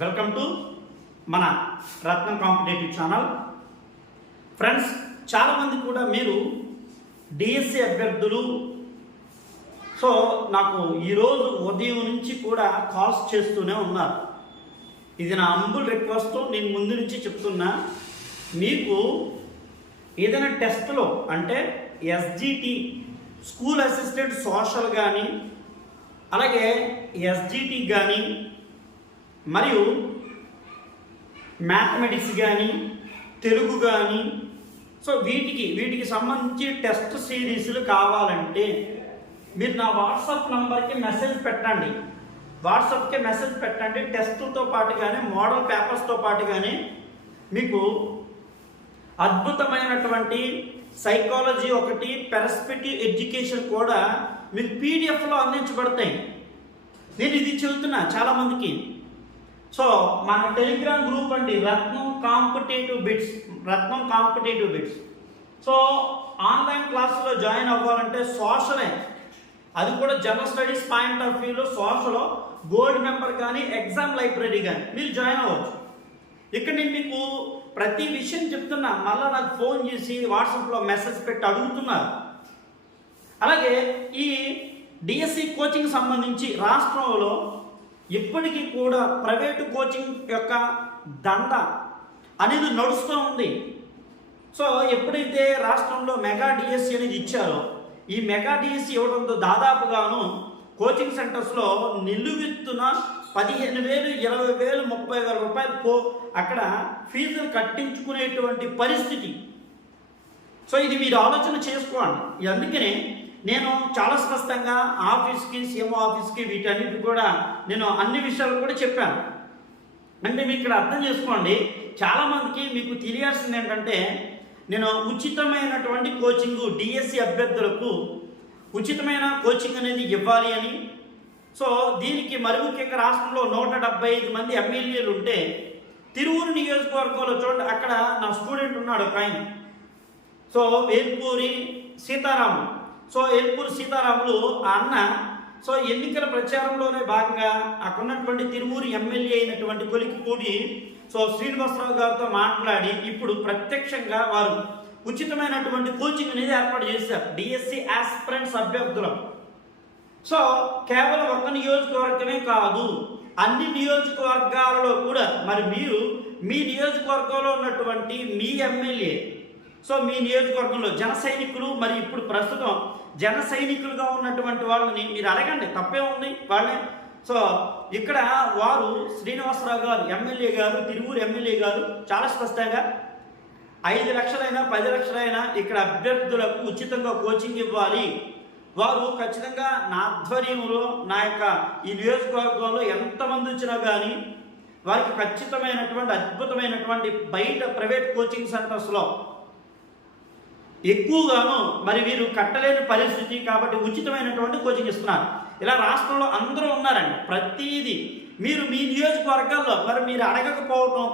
Welcome to మన రత్నం competitive channel. Friends చాలామంది కూడా మీరు డిఎస్సి అభ్యర్థులు. సో నాకు ఈరోజు ఉదయం నుంచి కూడా కాల్స్ చేస్తూనే ఉన్నారు. ఇది నా అంబుల్ రిక్వెస్ట్ నేను ముందు నుంచి చెప్తున్నా. మీకు ఏదైనా టెస్ట్లో అంటే ఎస్జిటి స్కూల్ అసిస్టెంట్ సోషల్ కానీ అలాగే ఎస్జిటి కానీ మరియు మ్యాథమెటిక్స్ కానీ తెలుగు కానీ సో వీటికి వీటికి సంబంధించి టెస్ట్ సిరీస్లు కావాలంటే మీరు నా వాట్సాప్ నంబర్కి మెసేజ్ పెట్టండి. వాట్సాప్కి మెసేజ్ పెట్టండి. టెస్ట్తో పాటు కానీ మోడల్ పేపర్స్తో పాటు కానీ మీకు అద్భుతమైనటువంటి సైకాలజీ ఒకటి పెరస్పెక్టివ్ ఎడ్యుకేషన్ కూడా మీకు పీడిఎఫ్లో అందించబడతాయి. నేను ఇది చెబుతున్నా చాలామందికి. సో మన టెలిగ్రామ్ గ్రూప్ అండి Ratnam competitive bits Ratnam competitive bits. So online క్లాసులో జాయిన్ అవ్వాలంటే సోషలే. అది కూడా జనరల్ స్టడీస్ పాయింట్ ఆఫ్ వ్యూలో సోషలో గోల్డ్ మెంబర్ కానీ ఎగ్జామ్ లైబ్రరీ కానీ మీరు జాయిన్ అవ్వచ్చు. ఇక్కడ నేను మీకు ప్రతి విషయం చెప్తున్నా మళ్ళీ నాకు ఫోన్ చేసి వాట్సాప్లో మెసేజ్ పెట్టి అడుగుతున్నారు. అలాగే ఈ డిఎస్సి కోచింగ్ సంబంధించి రాష్ట్రంలో ఇప్పటికీ కూడా ప్రైవేటు కోచింగ్ యొక్క దండ అనేది నడుస్తూ ఉంది. సో ఎప్పుడైతే రాష్ట్రంలో మెగా డిఎస్సి అనేది ఇచ్చారో ఈ మెగా డిఎస్సి ఇవ్వడంతో దాదాపుగాను కోచింగ్ సెంటర్స్లో నిలువెత్తున పదిహేను వేలు ఇరవై వేలు ముప్పై వేల రూపాయలు పో అక్కడ ఫీజులు కట్టించుకునేటువంటి పరిస్థితి. సో ఇది మీరు ఆలోచన చేసుకోండి. అందుకనే నేను చాలా స్పష్టంగా ఆఫీస్కి సీఎం ఆఫీస్కి వీటన్నిటి కూడా నేను అన్ని విషయాలు కూడా చెప్పాను. అంటే మీకు ఇక్కడ అర్థం చేసుకోండి చాలామందికి మీకు తెలియాల్సింది ఏంటంటే నేను ఉచితమైనటువంటి కోచింగ్ డిఎస్సి అభ్యర్థులకు ఉచితమైన కోచింగ్ అనేది ఇవ్వాలి అని. సో దీనికి మరి ముఖ్యంగా రాష్ట్రంలో నూట డెబ్బై ఐదు మంది ఎమ్మెల్యేలు ఉంటే తిరువురు నియోజకవర్గంలో చూడండి అక్కడ నా స్టూడెంట్ ఉన్నాడు ఒక ఆయన. సో వేల్పూరి సీతారాము. సో వేల్పూరి సీతారాములు ఆ అన్న సో ఎన్నికల ప్రచారంలోనే భాగంగా అక్కడున్నటువంటి తిరుమూరు ఎమ్మెల్యే అయినటువంటి కొలికిపూడి సో శ్రీనివాసరావు గారితో మాట్లాడి ఇప్పుడు ప్రత్యక్షంగా వారు ఉచితమైనటువంటి కోచింగ్ అనేది ఏర్పాటు చేశారు డిఎస్సి ఆస్పిరెంట్స్ అభ్యర్థులకు సో కేవలం ఒక నియోజకవర్గమే కాదు అన్ని నియోజకవర్గాలలో కూడా మరి మీరు మీ నియోజకవర్గంలో ఉన్నటువంటి మీ ఎమ్మెల్యే సో మీ నియోజకవర్గంలో జన సైనికులు మరి ఇప్పుడు ప్రస్తుతం జన సైనికులుగా ఉన్నటువంటి వాళ్ళని మీరు అడగండి. తప్పే ఉంది వాళ్ళని. సో ఇక్కడ వారు శ్రీనివాసరావు గారు ఎమ్మెల్యే గారు తిరువూరు ఎమ్మెల్యే గారు చాలా స్పష్టంగా ఐదు లక్షలైనా పది లక్షలైనా ఇక్కడ అభ్యర్థులకు ఉచితంగా కోచింగ్ ఇవ్వాలి. వారు ఖచ్చితంగా నా ఆధ్వర్యంలో నా యొక్క ఈ నియోజకవర్గంలో ఎంతమంది వచ్చినా కానీ వారికి ఖచ్చితమైనటువంటి అద్భుతమైనటువంటి బయట ప్రైవేట్ కోచింగ్ సెంటర్స్లో ఎక్కువగాను మరి వీరు కట్టలేని పరిస్థితి కాబట్టి ఉచితమైనటువంటి కోచింగ్ ఇస్తున్నారు. ఇలా రాష్ట్రంలో అందరూ ఉన్నారండి. ప్రతిదీ మీరు మీ నియోజకవర్గాల్లో మరి మీరు అడగకపోవటం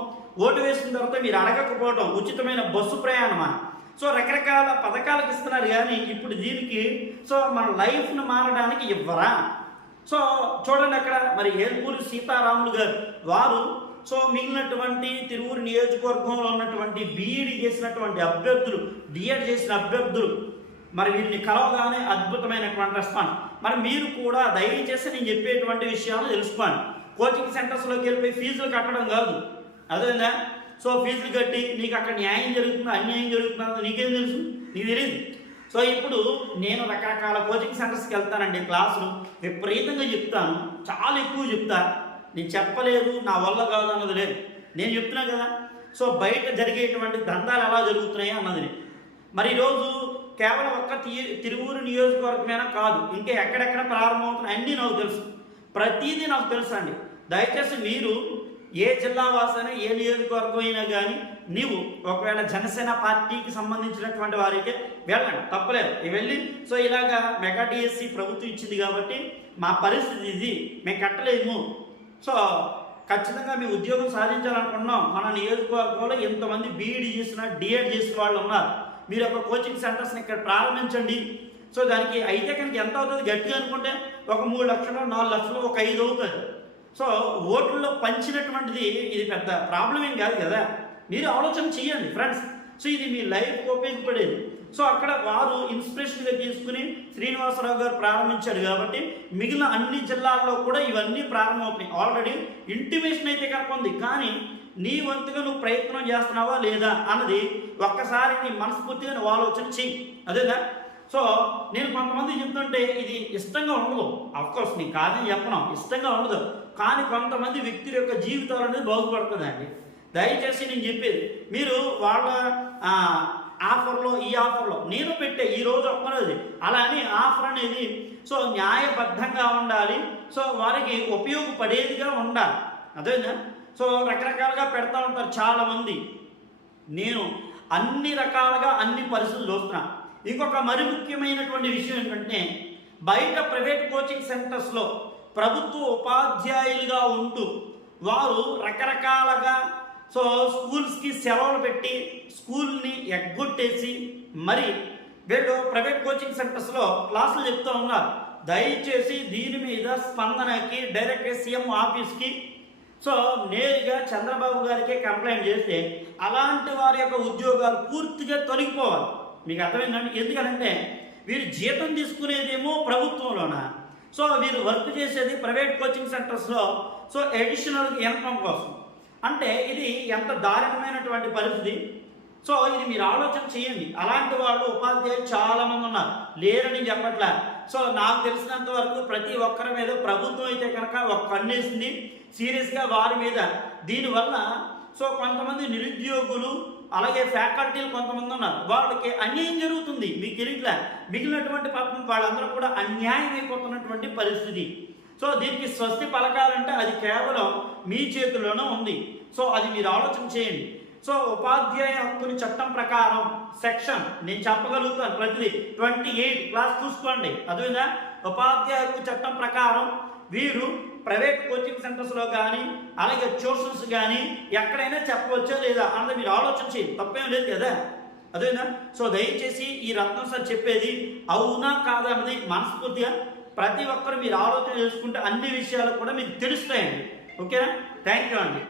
ఓటు వేసిన తర్వాత మీరు అడగకపోవటం ఉచితమైన బస్సు ప్రయాణమా? సో రకరకాల పథకాలకు ఇస్తున్నారు కానీ ఇప్పుడు దీనికి సో మన లైఫ్ను మారడానికి ఇవ్వరా? సో చూడండి అక్కడ మరి ఏల్పూరి సీతారాములు గారు వారు సో మిగిలినటువంటి తిరువురు నియోజకవర్గంలో ఉన్నటువంటి బీఈడి చేసినటువంటి అభ్యర్థులు డిఎడ్ చేసిన అభ్యర్థులు మరి వీరిని కలవగానే అద్భుతమైనటువంటి రెస్పాన్స్. మరి మీరు కూడా దయచేసి నేను చెప్పేటువంటి విషయాలు తెలుసుకోండి. కోచింగ్ సెంటర్స్లోకి వెళ్ళిపోయి ఫీజులు కట్టడం కాదు. అదేనా సో ఫీజులు కట్టి నీకు అక్కడ న్యాయం జరుగుతుందో అన్యాయం జరుగుతుందో నీకేం తెలుసు? నీకు తెలియదు సో ఇప్పుడు నేను రకరకాల కోచింగ్ సెంటర్స్కి వెళ్తానండి క్లాసులు. విపరీతంగా చెప్తాను. చాలా ఎక్కువ చెప్తాను. నేను చెప్పలేదు నా వల్ల కాదు అన్నది లేదు. నేను చెప్తున్నా కదా. సో బయట జరిగేటువంటి దందాలు ఎలా జరుగుతున్నాయి అన్నది మరి ఈరోజు కేవలం ఒక్క తి తిరువూరు నియోజకవర్గమేనా కాదు ఇంకా ఎక్కడెక్కడ ప్రారంభమవుతున్నాయి అన్నీ నాకు తెలుసు. ప్రతిదీ నాకు తెలుసు అండి. దయచేసి మీరు ఏ జిల్లా వాసైనా ఏ నియోజకవర్గం అయినా కానీ నీవు ఒకవేళ జనసేన పార్టీకి సంబంధించినటువంటి వారికి వెళ్ళండి. తప్పలేదు. వెళ్ళి సో ఇలాగా మెగా డిఎస్సి ప్రభుత్వం ఇచ్చింది కాబట్టి మా పరిస్థితి ఇది. మేము కట్టలేము. సో ఖచ్చితంగా మీ ఉద్యోగం సాధించాలనుకున్నాం మన నియోజకవర్గంలో ఎంతమంది బీఈడి చేసిన డిఎడ్ చేసిన వాళ్ళు ఉన్నారు. మీరు ఒక కోచింగ్ సెంటర్స్ని ఇక్కడ ప్రారంభించండి. సో దానికి అయితే కనుక ఎంత అవుతుంది? గట్టిగా అనుకుంటే ఒక మూడు లక్షలు నాలుగు లక్షలు ఒక ఐదు అవుతుంది. సో ఓట్లలో పంచినటువంటిది ఇది పెద్ద ప్రాబ్లం ఏం కాదు కదా. మీరు ఆలోచన చేయండి ఫ్రెండ్స్ సో ఇది మీ లైఫ్కి ఉపయోగపడేది. సో అక్కడ వారు ఇన్స్పిరేషన్గా తీసుకుని శ్రీనివాసరావు గారు ప్రారంభించారు కాబట్టి మిగిలిన అన్ని జిల్లాల్లో కూడా ఇవన్నీ ప్రారంభమవుతున్నాయి. ఆల్రెడీ ఇంటిమేషన్ అయితే కనుక ఉంది కానీ నీ వంతుగా నువ్వు ప్రయత్నం చేస్తున్నావా లేదా అన్నది ఒక్కసారి నీ మనస్ఫూర్తిగా నువ్వు ఆలోచన చెయ్యి. అదేదా సో నేను కొంతమంది చెప్తుంటే ఇది ఇష్టంగా ఉండదు. అఫ్కోర్స్ నీకు కాదని చెప్పను ఇష్టంగా ఉండదు. కానీ కొంతమంది వ్యక్తుల యొక్క జీవితాలు అనేది బాగుపడుతుందండి దయచేసి నేను చెప్పేది మీరు వాళ్ళ ఆఫర్లో ఈ ఆఫర్లో. నేను పెట్టే ఈ రోజు ఒక్కరోజు అలా అని ఆఫర్ అనేది సో న్యాయబద్ధంగా ఉండాలి. సో వారికి ఉపయోగపడేదిగా ఉండాలి. అదేనా సో రకరకాలుగా పెడతా ఉంటారు చాలామంది. నేను అన్ని రకాలుగా అన్ని పరిస్థితులు చూస్తున్నా. ఇంకొక మరి ముఖ్యమైనటువంటి విషయం ఏంటంటే బయట ప్రైవేట్ కోచింగ్ సెంటర్స్లో ప్రభుత్వ ఉపాధ్యాయులుగా ఉంటూ వారు రకరకాలుగా సో స్కూల్స్కి సెలవులు పెట్టి స్కూల్ని ఎగ్గొట్టేసి మరి వీళ్ళు ప్రైవేట్ కోచింగ్ సెంటర్స్లో క్లాసులు చెప్తూ ఉన్నారు. దయచేసి దీని మీద స్పందనకి డైరెక్ట్ సీఎం ఆఫీస్కి సో నేరుగా చంద్రబాబు గారికి కంప్లైంట్ చేస్తే అలాంటి వారి యొక్క ఉద్యోగాలు పూర్తిగా తొలగిపోవాలి. మీకు అర్థమైందండి? ఎందుకంటే వీరు జీతం తీసుకునేదేమో ప్రభుత్వంలోన? సో వీరు వర్క్ చేసేది ప్రైవేట్ కోచింగ్ సెంటర్స్లో సో అడిషనల్ ఇన్కమ్ కోసం. అంటే ఇది ఎంత దారుణమైనటువంటి పరిస్థితి? సో ఇది మీరు ఆలోచన చేయండి. అలాంటి వాళ్ళు ఉపాధ్యాయులు చాలా మంది ఉన్నారు. లేరని చెప్పట్లే. సో నాకు తెలిసినంత వరకు ప్రతి ఒక్కరి మీద ప్రభుత్వం అయితే కనుక ఒక కన్నేసింది. సీరియస్గా వారి మీద. దీనివల్ల సో కొంతమంది నిరుద్యోగులు అలాగే ఫ్యాకల్టీలు కొంతమంది ఉన్నారు. వాళ్ళకి అన్యాయం జరుగుతుంది. మీకు తెలియట్లే. మిగిలినటువంటి పాపం వాళ్ళందరూ కూడా అన్యాయం అయిపోతున్నటువంటి పరిస్థితి. సో దీనికి స్వస్తి పలకాలంటే అది కేవలం మీ చేతిలోనే ఉంది. సో అది మీరు ఆలోచన చేయండి. సో ఉపాధ్యాయ హక్కుని చట్టం ప్రకారం సెక్షన్ నేను చెప్పగలుగుతాను ప్రతిదీ. ట్వంటీ ఎయిట్ క్లాస్ చూసుకోండి. అదేవిధంగా ఉపాధ్యాయ హక్కు చట్టం ప్రకారం వీరు ప్రైవేట్ కోచింగ్ సెంటర్స్లో కానీ అలాగే ట్యూషన్స్ కానీ ఎక్కడైనా చెప్పవచ్చా లేదా అన్నది మీరు ఆలోచన చేయండి. తప్పేం లేదు కదా? అదేనా సో దయచేసి ఈ రత్నం సార్ చెప్పేది అవునా కాదా అన్నది మనస్ఫూర్తిగా ప్రతి ఒక్కరు మీరు ఆలోచన చేసుకుంటే అన్ని విషయాలు కూడా మీకు తెలుస్తాయండి. ఓకేనా? థ్యాంక్ యూ అండి.